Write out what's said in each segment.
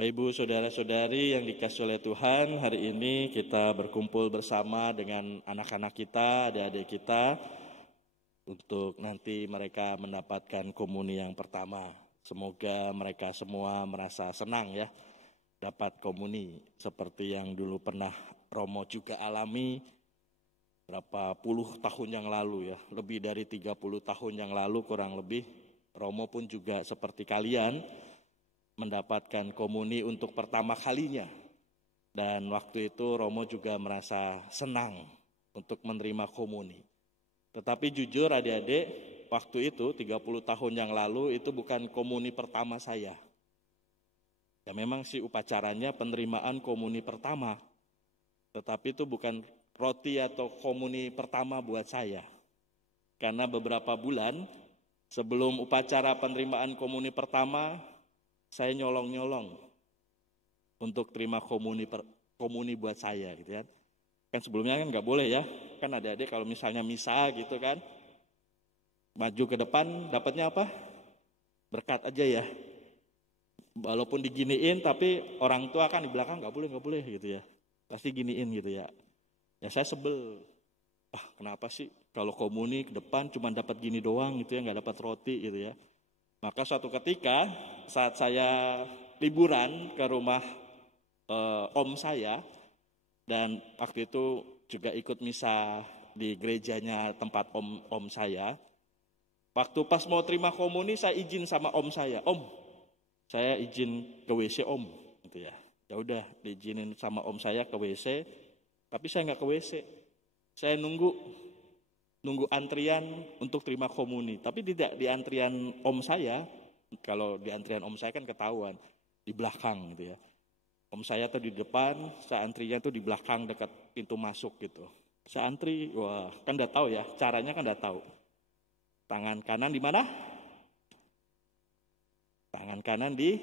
Bapak Ibu saudara-saudari yang dikasihi oleh Tuhan, hari ini kita berkumpul bersama dengan anak-anak kita, adik-adik kita, untuk nanti mereka mendapatkan komuni yang pertama. Semoga mereka semua merasa senang ya, dapat komuni seperti yang dulu pernah Romo juga alami berapa puluh tahun yang lalu ya, lebih dari 30 tahun yang lalu kurang lebih. Romo pun juga seperti kalian mendapatkan komuni untuk pertama kalinya. Dan waktu itu Romo juga merasa senang untuk menerima komuni. Tetapi jujur adik-adik, waktu itu 30 tahun yang lalu itu bukan komuni pertama saya. Ya memang sih upacaranya penerimaan komuni pertama. Tetapi itu bukan roti atau komuni pertama buat saya. Karena beberapa bulan sebelum upacara penerimaan komuni pertama, saya nyolong-nyolong untuk terima komuni buat saya gitu ya. Kan sebelumnya kan nggak boleh ya, kan adik-adik kalau misalnya misa gitu kan, maju ke depan dapatnya apa? Berkat aja ya. Walaupun diginiin tapi orang tua kan di belakang nggak boleh gitu ya. Pasti giniin gitu ya. Ya saya sebel. Kenapa sih kalau komuni ke depan cuma dapat gini doang gitu ya, nggak dapat roti gitu ya. Maka suatu ketika saat saya liburan ke rumah om saya, dan waktu itu juga ikut misa di gerejanya tempat om saya. Waktu pas mau terima komuni saya izin sama om saya, "Om, saya izin ke WC om," gitu ya. Ya udah diizinin sama om saya ke WC, tapi saya nggak ke WC. Saya nunggu antrian untuk terima komuni, tapi tidak di antrian om saya. Kalau di antrian om saya kan ketahuan di belakang gitu ya. Om saya tuh di depan, saya antrinya tuh di belakang dekat pintu masuk gitu. Saya antri, wah kan udah tahu ya, caranya kan udah tahu. Tangan kanan di mana? Tangan kanan di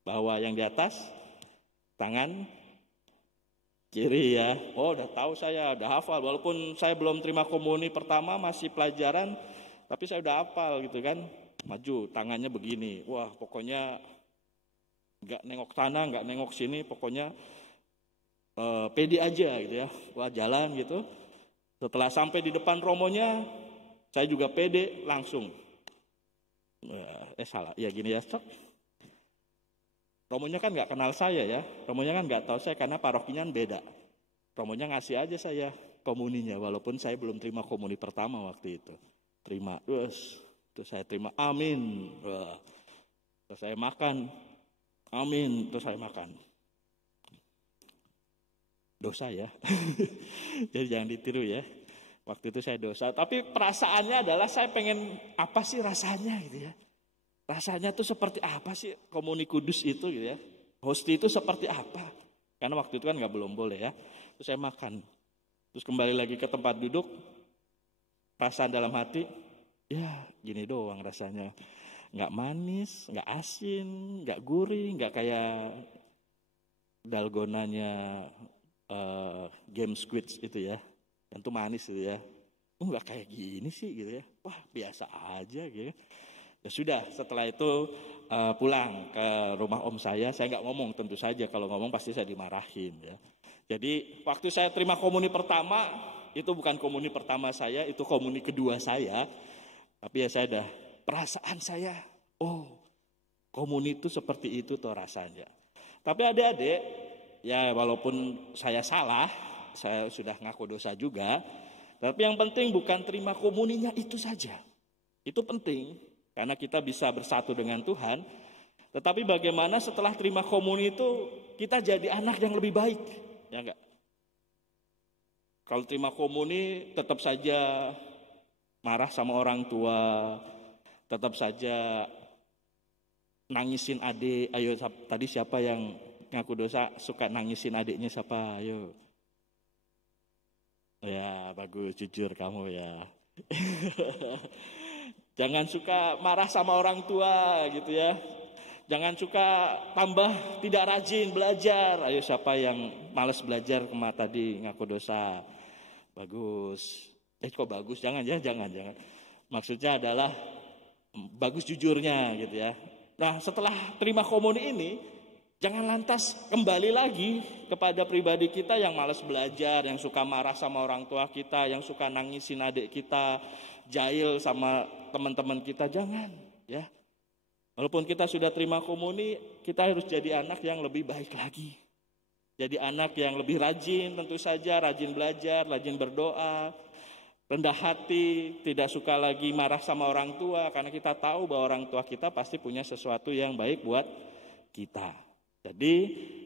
bawah, yang di atas tangan kiri ya. Oh udah tahu saya, udah hafal. Walaupun saya belum terima komuni pertama, masih pelajaran, tapi saya udah hafal gitu kan. Maju, tangannya begini. Wah pokoknya nggak nengok sana, nggak nengok sini, pokoknya pede aja gitu ya. Wah jalan gitu. Setelah sampai di depan romonya, saya juga pede langsung. Salah, ya gini ya, cok. Romonya kan nggak kenal saya ya, romonya kan nggak tahu saya karena parokinya beda. Romonya ngasih aja saya komuninya, walaupun saya belum terima komuni pertama waktu itu. Terima, terus saya terima, amin. Terus saya makan, amin. Terus saya makan. Dosa ya, jadi jangan ditiru ya. Waktu itu saya dosa, tapi perasaannya adalah saya pengen apa sih rasanya gitu ya. Rasanya tuh seperti apa sih komuni kudus itu gitu ya. Hosti itu seperti apa. Karena waktu itu kan belum boleh ya. Terus saya makan. Terus kembali lagi ke tempat duduk. Perasaan dalam hati, ya gini doang rasanya. Nggak manis, nggak asin, nggak gurih, nggak kayak dalgonanya game Squid itu ya. Yang tuh manis gitu ya. Nggak kayak gini sih gitu ya. Wah biasa aja gitu. Ya sudah, setelah itu pulang ke rumah om saya nggak ngomong tentu saja, kalau ngomong pasti saya dimarahin ya. Jadi waktu saya terima komuni pertama, itu bukan komuni pertama saya, itu komuni kedua saya. Tapi ya saya dah, perasaan saya, oh komuni itu seperti itu tuh rasanya. Tapi adik-adik, ya walaupun saya salah, saya sudah ngaku dosa juga, tapi yang penting bukan terima komuninya itu saja. Itu penting. Karena kita bisa bersatu dengan Tuhan. Tetapi bagaimana setelah terima komuni itu kita jadi anak yang lebih baik. Ya enggak? Kalau terima komuni tetap saja marah sama orang tua. Tetap saja nangisin adik. Ayo tadi siapa yang ngaku dosa suka nangisin adiknya siapa? Ayo. Ya bagus, jujur kamu ya. Jangan suka marah sama orang tua gitu ya. Jangan suka tambah tidak rajin belajar. Ayo siapa yang malas belajar kemarin tadi ngaku dosa. Bagus. Kok bagus? Jangan. Maksudnya adalah bagus jujurnya gitu ya. Nah setelah terima komuni ini, Jangan lantas kembali lagi kepada pribadi kita yang malas belajar, yang suka marah sama orang tua kita, yang suka nangisin adik kita, jahil sama teman-teman kita. Jangan, ya. Walaupun kita sudah terima komuni, kita harus jadi anak yang lebih baik lagi. Jadi anak yang lebih rajin, tentu saja rajin belajar, rajin berdoa, rendah hati, tidak suka lagi marah sama orang tua, karena kita tahu bahwa orang tua kita pasti punya sesuatu yang baik buat kita. Jadi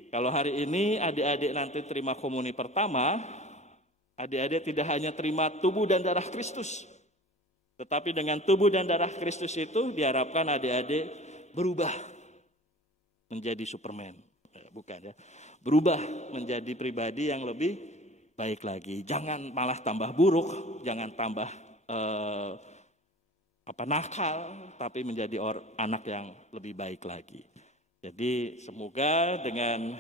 kalau hari ini adik-adik nanti terima komuni pertama, adik-adik tidak hanya terima tubuh dan darah Kristus, tetapi dengan tubuh dan darah Kristus itu diharapkan adik-adik berubah menjadi Superman. Bukan ya. Berubah menjadi pribadi yang lebih baik lagi. Jangan malah tambah buruk, jangan tambah nakal, tapi menjadi anak yang lebih baik lagi. Jadi semoga dengan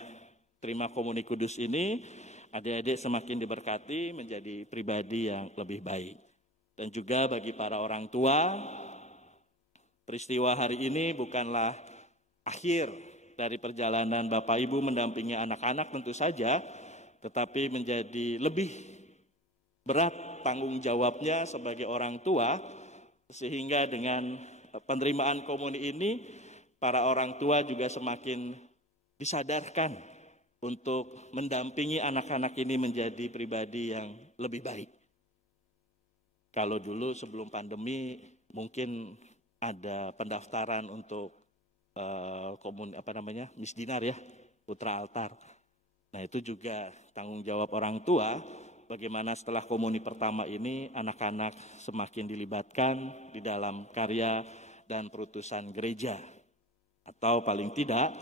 terima komuni kudus ini, adik-adik semakin diberkati menjadi pribadi yang lebih baik. Dan juga bagi para orang tua, peristiwa hari ini bukanlah akhir dari perjalanan Bapak Ibu mendampingi anak-anak tentu saja, tetapi menjadi lebih berat tanggung jawabnya sebagai orang tua, sehingga dengan penerimaan komuni ini, para orang tua juga semakin disadarkan untuk mendampingi anak-anak ini menjadi pribadi yang lebih baik. Kalau dulu sebelum pandemi mungkin ada pendaftaran untuk misdinar ya, putra altar. Nah itu juga tanggung jawab orang tua, bagaimana setelah komuni pertama ini anak-anak semakin dilibatkan di dalam karya dan perutusan gereja. Atau paling tidak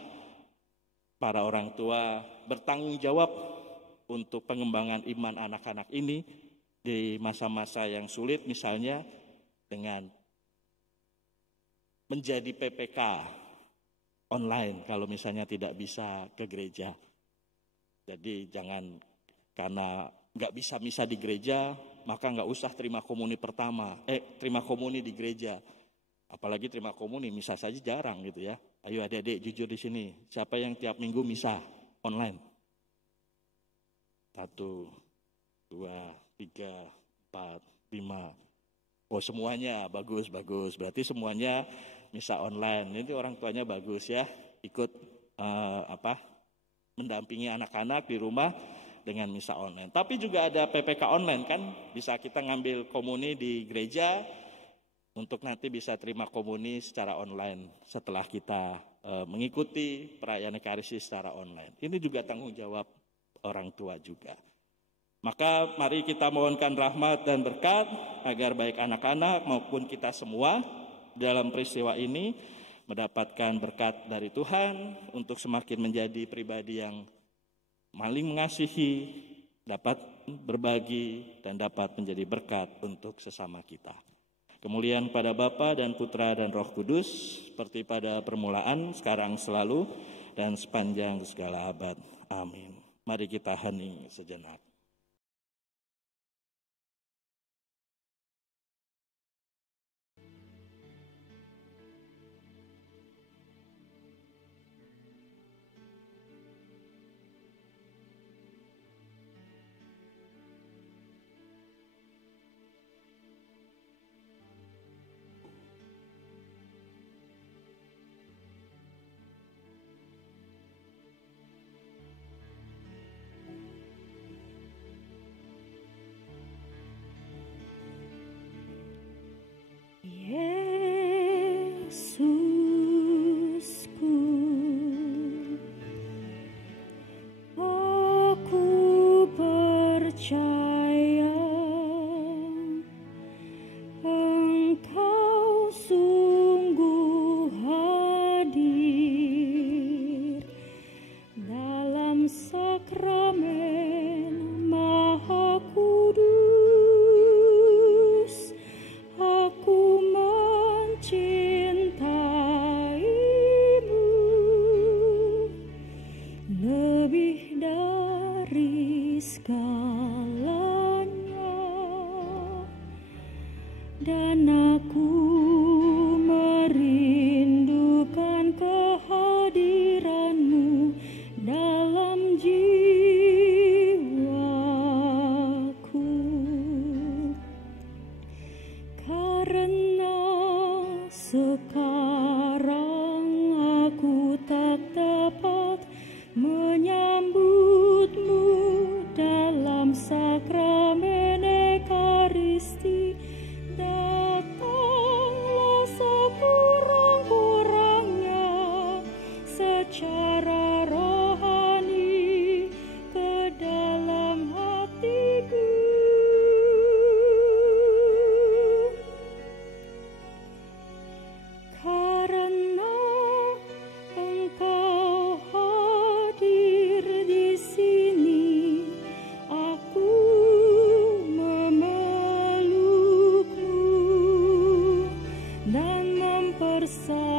para orang tua bertanggung jawab untuk pengembangan iman anak-anak ini di masa-masa yang sulit, misalnya dengan menjadi PPK online kalau misalnya tidak bisa ke gereja. Jadi jangan karena nggak bisa misa di gereja, maka nggak usah terima komuni terima komuni di gereja. Apalagi terima komuni, misa saja jarang gitu ya. Ayo adik-adik jujur di sini, siapa yang tiap minggu misa online? 1, 2, 3, 4, 5. Oh semuanya bagus. Berarti semuanya misa online. Ini orang tuanya bagus ya, ikut mendampingi anak-anak di rumah dengan misa online. Tapi juga ada PPK online kan, bisa kita ngambil komuni di gereja untuk nanti bisa terima komuni secara online setelah kita mengikuti perayaan Ekaristi secara online. Ini juga tanggung jawab orang tua juga. Maka mari kita mohonkan rahmat dan berkat agar baik anak-anak maupun kita semua dalam peristiwa ini mendapatkan berkat dari Tuhan untuk semakin menjadi pribadi yang saling mengasihi, dapat berbagi, dan dapat menjadi berkat untuk sesama kita. Kemuliaan pada Bapa dan Putra dan Roh Kudus, seperti pada permulaan, sekarang, selalu, dan sepanjang segala abad. Amin. Mari kita hening sejenak. Dan aku merindukan kehadiran-Mu. sayang.